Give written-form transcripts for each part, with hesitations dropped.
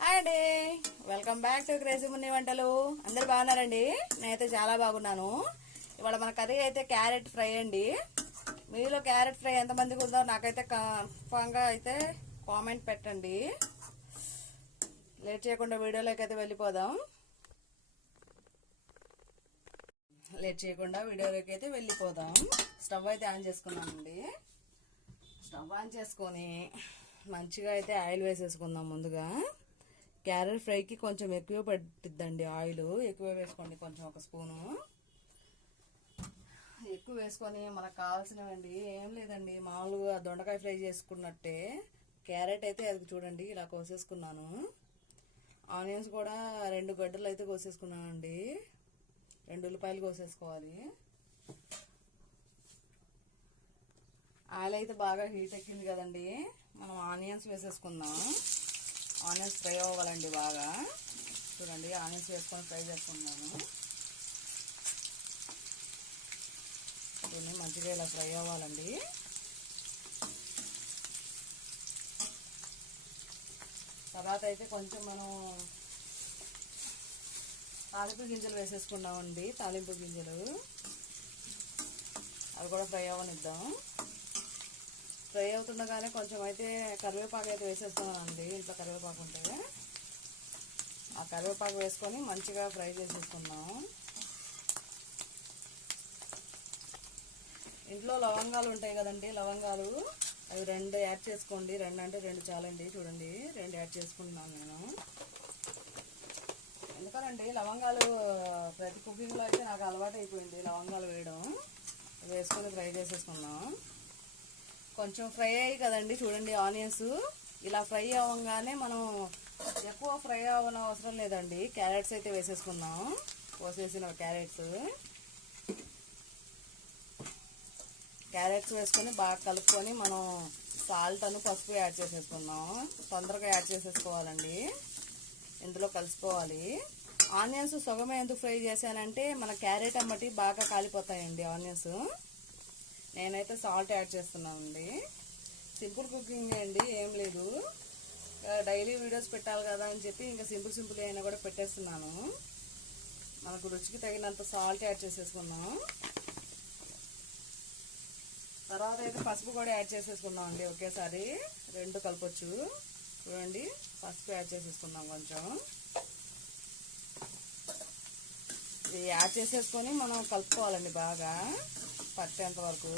Hi అండి, welcome back to crazy Munni వంటలు. అందరు బాగున్నారండి? నేనైతే చాలా బాగున్నాను. ఇవాళ మన కర్రీ అయితే క్యారెట్ ఫ్రై అండి. మీలో క్యారెట్ ఫ్రై ఎంతమందికి ఉందో నాకైతే కన్ఫామ్గా అయితే కామెంట్ పెట్టండి. లేట్ చేయకుండా వీడియోలోకి అయితే వెళ్ళిపోదాం. స్టవ్ అయితే ఆన్ చేసుకున్నామండి. స్టవ్ ఆన్ చేసుకొని మంచిగా అయితే ఆయిల్ వేసేసుకుందాం. ముందుగా క్యారెట్ ఫ్రైకి కొంచెం ఎక్కువ పట్టిద్దండి ఆయిల్. ఎక్కువ వేసుకోండి, కొంచెం ఒక స్పూను ఎక్కువ వేసుకొని మనకు కావాల్సినవండి ఏం లేదండి, మామూలుగా దొండకాయ ఫ్రై చేసుకున్నట్టే క్యారెట్ అయితే అది చూడండి ఇలా కోసేసుకున్నాను. ఆనియన్స్ కూడా 2 గడ్డలు అయితే కోసేసుకున్నానండి. 2 ఉల్లిపాయలు కోసేసుకోవాలి. ఆయిల్ అయితే బాగా హీట్ ఎక్కింది కదండి, మనం ఆనియన్స్ వేసేసుకుందాం. ఆనియన్స్ ఫ్రై అవ్వాలండి బాగా. చూడండి, ఆనియన్స్ వేసుకొని ఫ్రై చేసుకున్నాను. దీన్ని మంచిగా ఇలా ఫ్రై అవ్వాలండి. తర్వాత అయితే కొంచెం మనం తాలింపు గింజలు వేసేసుకున్నామండి. తాలింపు గింజలు అవి కూడా ఫ్రై అవ్వనిద్దాం. ఫ్రై అవుతుండగానే కొంచెం అయితే కరివేపాకు అయితే వేసేస్తానండి. ఇంట్లో కరివేపాకు ఉంటే ఆ కరివేపాకు వేసుకొని మంచిగా ఫ్రై చేసేసుకుందాం. ఇంట్లో లవంగాలు ఉంటాయి కదండి, లవంగాలు అవి 2 యాడ్ చేసుకోండి. 2 అంటే 2 చాలండి. చూడండి, 2 యాడ్ చేసుకుంటున్నాను నేను. ఎందుకనండి లవంగాలు ప్రతి కుకింగ్లో అయితే నాకు అలవాటు అయిపోయింది లవంగాలు వేయడం. వేసుకొని ఫ్రై చేసేసుకుందాం. కొంచెం ఫ్రై అయ్యి కదండి, చూడండి ఆనియన్స్ ఇలా ఫ్రై అవ్వగానే మనం ఎక్కువ ఫ్రై అవ్వని అవసరం లేదండి. క్యారెట్స్ అయితే వేసేసుకుందాం. కోసేసిన క్యారెట్స్ వేసుకొని బాగా కలుపుకొని మనం సాల్ట్ పసుపు యాడ్ చేసేసుకుందాం. తొందరగా యాడ్ చేసేసుకోవాలండి, ఇందులో కలిసిపోవాలి. ఆనియన్స్ సగమే ఎందుకు ఫ్రై చేశానంటే మన క్యారెట్ అమ్మటి బాగా కాలిపోతాయండి ఆనియన్స్. నేనైతే సాల్ట్ యాడ్ చేస్తున్నానండి. సింపుల్ కుకింగ్ అండి, ఏం లేదు. డైలీ వీడియోస్ పెట్టాలి కదా అని చెప్పి ఇంకా సింపుల్ అయినా కూడా పెట్టేస్తున్నాను. మనకు రుచికి తగినంత సాల్ట్ యాడ్ చేసేసుకుందాం. తర్వాత అయితే పసుపు కూడా యాడ్ చేసేసుకుందాం అండి. ఒకేసారి 2 కలపొచ్చు. చూడండి, పసుపు యాడ్ చేసేసుకుందాం. కొంచెం ఇది యాడ్ చేసేసుకొని మనం కలుపుకోవాలండి బాగా పట్టేంత వరకు.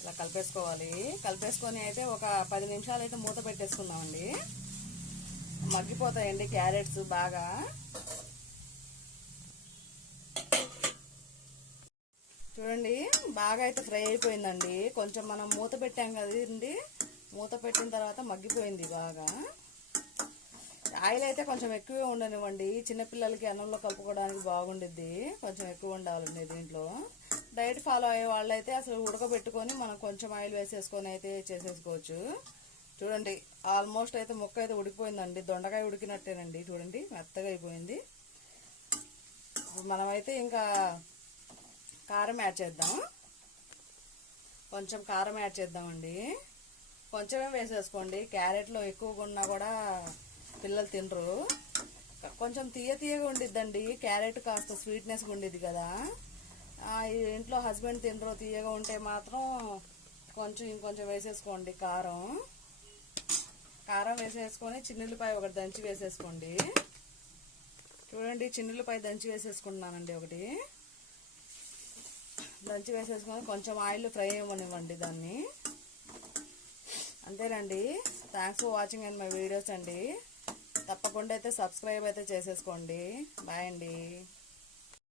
ఇలా కలిపేసుకొని అయితే ఒక 10 నిమిషాలు అయితే మూత పెట్టేసుకుందామండి. మగ్గిపోతాయండి క్యారెట్స్ బాగా. చూడండి, బాగా అయితే ఫ్రై అయిపోయిందండి. కొంచెం మనం మూత పెట్టాం కదండి, మూత పెట్టిన తర్వాత మగ్గిపోయింది బాగా. ఆయిల్ అయితే కొంచెం ఎక్కువే ఉండనివ్వండి, చిన్నపిల్లలకి అన్నంలో కలుపుకోవడానికి బాగుండిద్ది. కొంచెం ఎక్కువ ఉండాలండి దీంట్లో. డైట్ ఫాలో అయ్యే వాళ్ళైతే అసలు ఉడకబెట్టుకొని మనం కొంచెం ఆయిల్ వేసేసుకొని అయితే చేసేసుకోవచ్చు. చూడండి, ఆల్మోస్ట్ అయితే ముక్క అయితే ఉడికిపోయిందండి. దొండకాయ ఉడికినట్టేనండి. చూడండి, మెత్తగా అయిపోయింది. మనమైతే ఇంకా కారం యాడ్ చేద్దాం. కొంచెం కారం యాడ్ చేద్దామండి. కొంచెమే వేసేసుకోండి. క్యారెట్లో ఎక్కువగా ఉన్నా కూడా పిల్లలు తినరు. కొంచెం తీయగా ఉండిద్దండి క్యారెట్, కాస్త స్వీట్నెస్గా ఉండిద్ది కదా. ఇంట్లో హస్బెండ్ తినరు, తీయగా ఉంటే మాత్రం ఇంకొంచెం వేసేసుకోండి కారం. వేసేసుకొని చిన్నుల్లిపాయ ఒకటి దంచి వేసేసుకోండి. చూడండి, చిన్నుల్లిపాయ దంచి వేసేసుకుంటున్నానండి. ఒకటి దంచి వేసేసుకొని కొంచెం ఆయిల్ ఫ్రై అవ్వనివ్వండి దాన్ని. అంతేనండి. Thanks for watching and my videos అండి. తప్పకుండా అయితే సబ్స్క్రైబ్ అయితే చేసేసుకోండి. బాయ్ అండి.